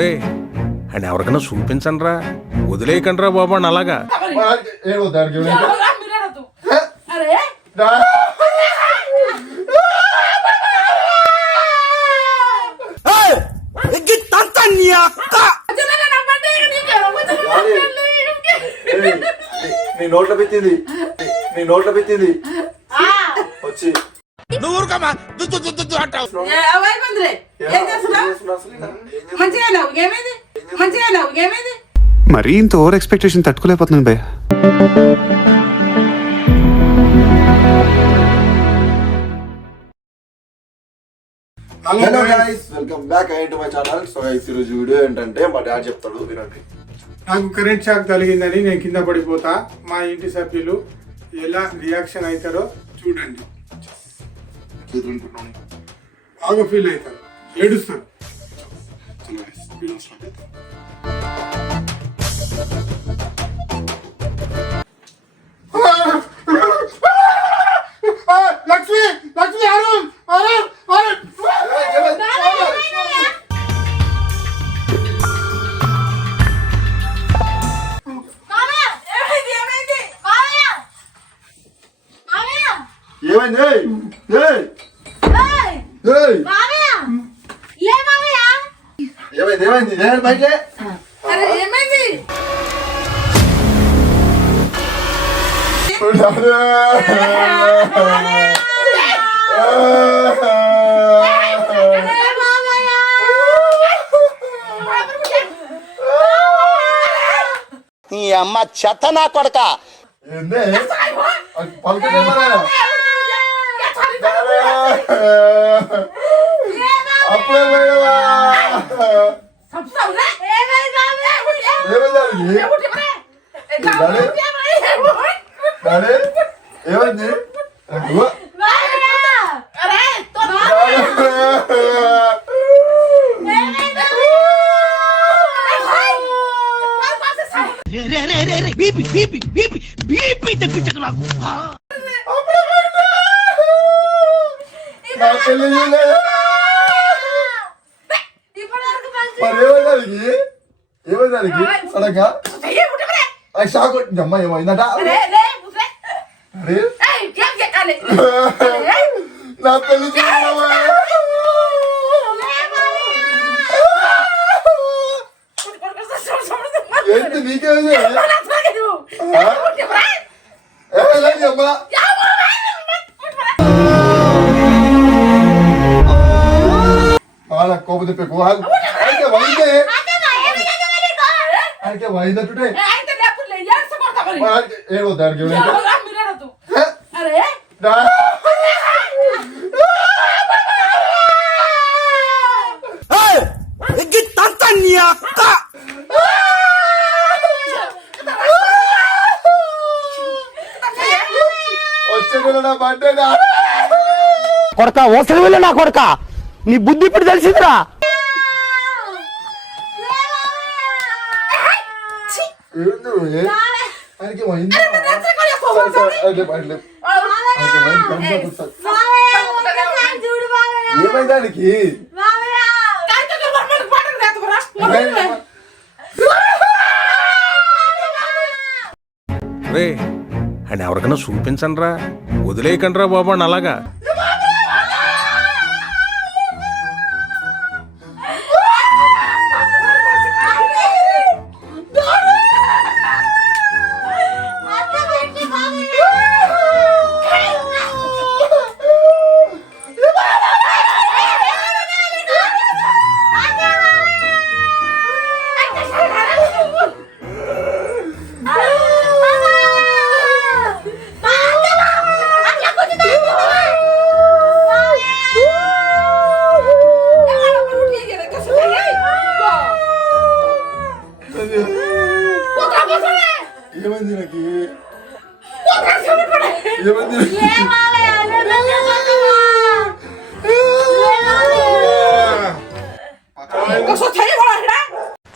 రే and ఎవరికైనా చూపించండి రా వదిలేయకండి రా బాబు అని అలాగా నీ- నోట్లో పెట్టింది. నీ నోట్లో పెట్టింది. ఏమైంది మరీ ఇంత ఓవర్ ఎక్స్పెక్టేషన్ తట్టుకోలేకపోతున్నాను భయ్య. హలో గైస్ వెల్కమ్ బ్యాక్ అయ్యి మై ఛానల్ సో గైస్ ఈరోజు వీడియో ఏంటంటే మా డాడ్ చెప్తాడు వినండి. నాకు కరెంట్ షాక్ తగిలిందని నేను కింద పడిపోతా. మా ఇంటి సభ్యులు ఎలా రియాక్షన్ అవుతారో చూడండి. చేతులు ఉంటున్నాను. బాగా ఫీల్ అవుతారు. ఏడుస్తారు. ఏమైంది? ఏమైంది? ఏమైంది? నేను బయటే ఏమైంది? నీ అమ్మ చెత్త నా కొడక. ఏంది? పలుకుతున్నారా అప్పుడే పోయావా ఏమైంది డాడీ ఏమైంది అవ్వ. నా పెళ్ళి చేయలేదు. మరి ఏమైంది దానికి ఏమైంది దానికి సడన్గా ఆ షాక్ కొట్టింది అమ్మ ఏమైందట అరే నా పెళ్ళి చేయలేవా? ఏంటి నీకేమైంది ఏమైంది అమ్మ కోపం తెప్పకు అయితే వైందే అయితే వైందట్టుటే ఏమో దానికి ఏమైంది అరే దా- వచ్చే నెల నా బర్త్డే నా కొడక ఓసరి వెళ్ళి నా కొడక నీ బుద్ధి ఇప్పుడు తెలిసిందిరా. ఏంది ఏ? ఆయనకి వైంది సరే, సరే, అయితే బయట లేపు. ఆయనకి వైంది, కడుపులో కూర్చోదు. ఏమైంది ఆయనకి? ఏమైంది? రే అండ్ ఎవరికైనా చూపించండి రా వదిలేయకండి రా బాబు అని అలాగా.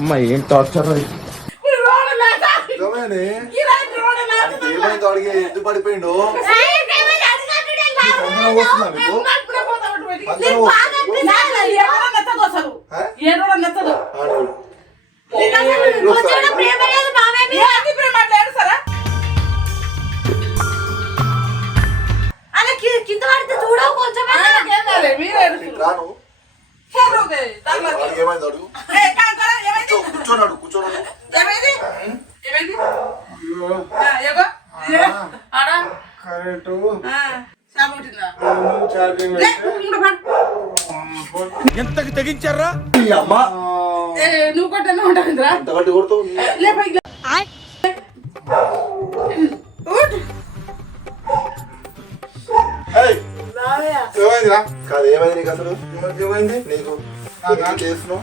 అమ్మాయి ఏం టార్చర్ ఎందుకు పడిపోయిండు? కింద పడితే చూడవు కొంచెం రాను. ఏమైంది అడుగు? కూర్చోనాడు కూర్చోనాడు ఏమైంది? ఏమైంది? కరెంటు. ఎంతకి తెగించారా? ఈ అమ్మ. ఏ, నువ్వు కొట్టనే ఉంటావురా ఎంత గట్టి కొడుతావు లే పైకి లే. ఉట్. ఏయ్, ఏమైందిరా? కాదు ఏమైంది నీకు అసలు? ఏమైంది? నీకు చేస్తున్నావు.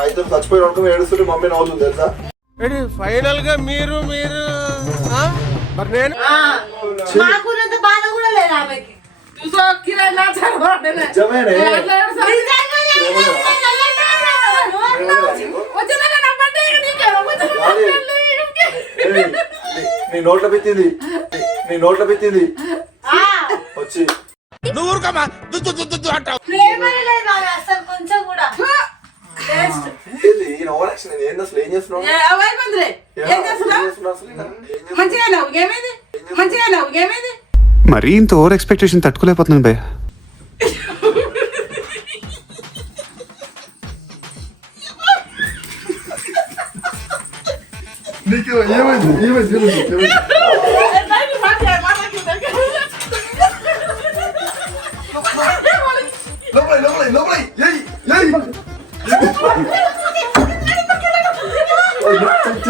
అయితే చచ్చిపోయి అనుకో ఏడుస్తుంటే మమ్మీ నవ్వుతుంది తెలుసా? ఫైనల్గా మీరు మీరు ఆ? మరి నేను? బాధ కూడా లేదు ఆమెకి. నా నోట్ల పెట్టింది. నీ నోట్ల పెట్టింది. వచ్చి. నువ్వు ఊరుకోమా కొంచెం ఈయన ఓవర్ యాక్షన్ ఏంది? అసలు ఏం చేస్తున్నావు ఏ, చేస్తున్నావు? మంచిగా ఏమైంది మంచిగా ఏమైంది మరీ ఇంత ఓవర్ ఎక్స్పెక్టేషన్ తట్టుకోలేకపోతున్నాను భయ్య. నీకు ఏమైంది? ఏమైంది? ఏమైంది? ఏమైంది? లోపల లోపల లోపల.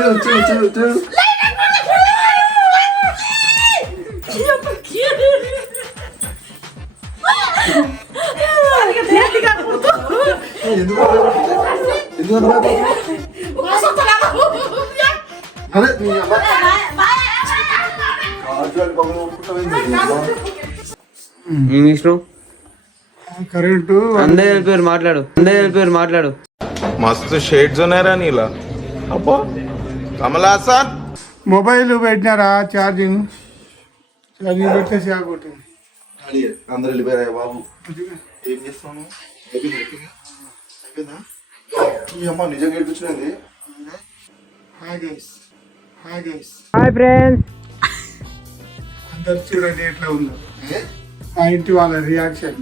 two, two, two, two. ఏం చేసినావు కరెంటు. అందరి పేరు మాట్లాడు అందే వెళ్ళిపోయారు మాట్లాడు. మస్తు షేడ్స్ ఉన్నాయరా నీలా. అబ్బా. కమలాసన్ మొబైల్ పెట్టినారా ఛార్జింగ్ ఛార్జింగ్ పెడితే షాక్ కొట్టింది అందరు వెళ్ళిపోయారా బాబు? ఏం అయిపోయింది? ఈ అమ్మ నిజంగా ఏడిపించినది hi guys hi guys hi friends అందరు చూడండి ఎట్లా ఉందో ఆ ఇంటి వాళ్ళ రియాక్షన్